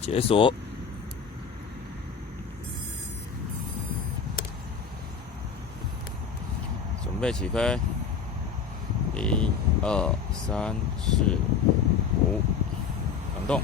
解锁，准备起飞。1、2、3、4、5，转动。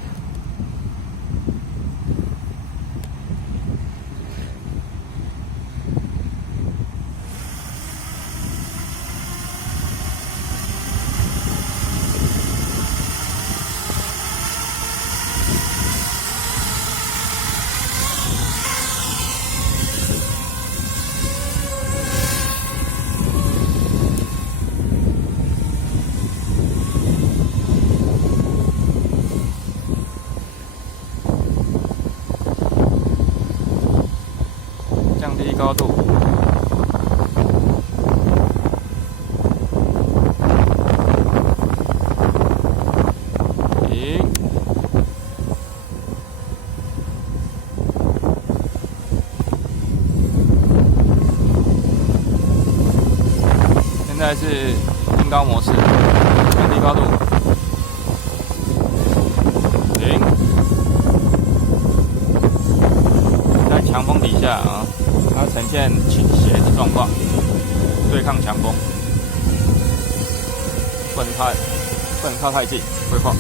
降低高度，停。现在是定高模式，降低高度，停。在强风底下啊。它呈现倾斜的状况，对抗强风，不能靠太近，会晃。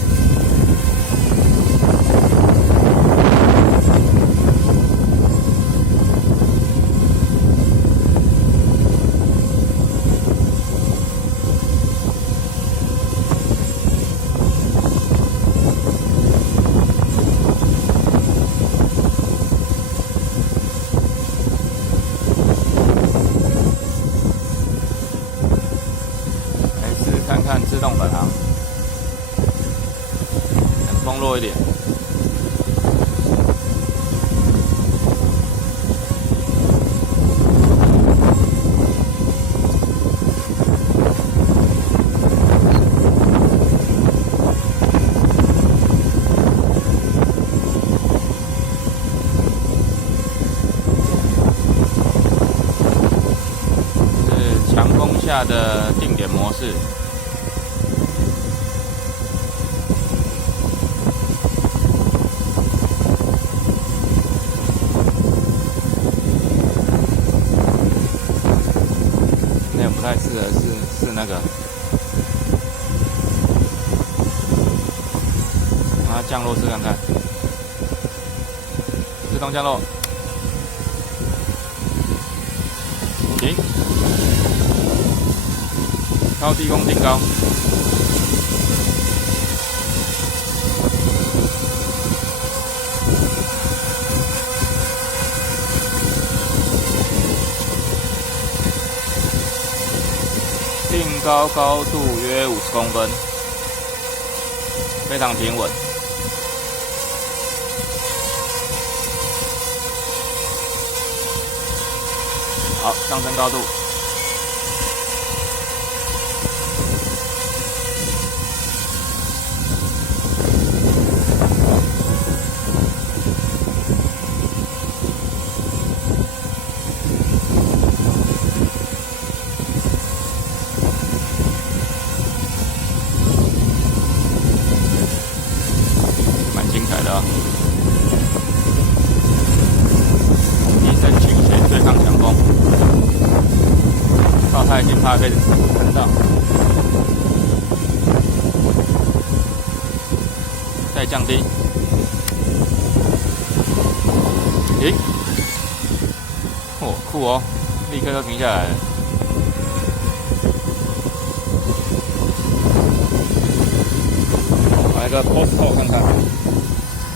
看自动返航，等风弱一点。是强风下的定点模式。不太适合是那个，让它降落试看看，自动降落，停，高低空定高，定高高度约50公分，非常平稳。好，上升高度。精彩的、提升倾斜对抗强风，靠太近怕被喷到。再降低，停，哦，酷哦，立刻就停下来了。来个 post hole 看看。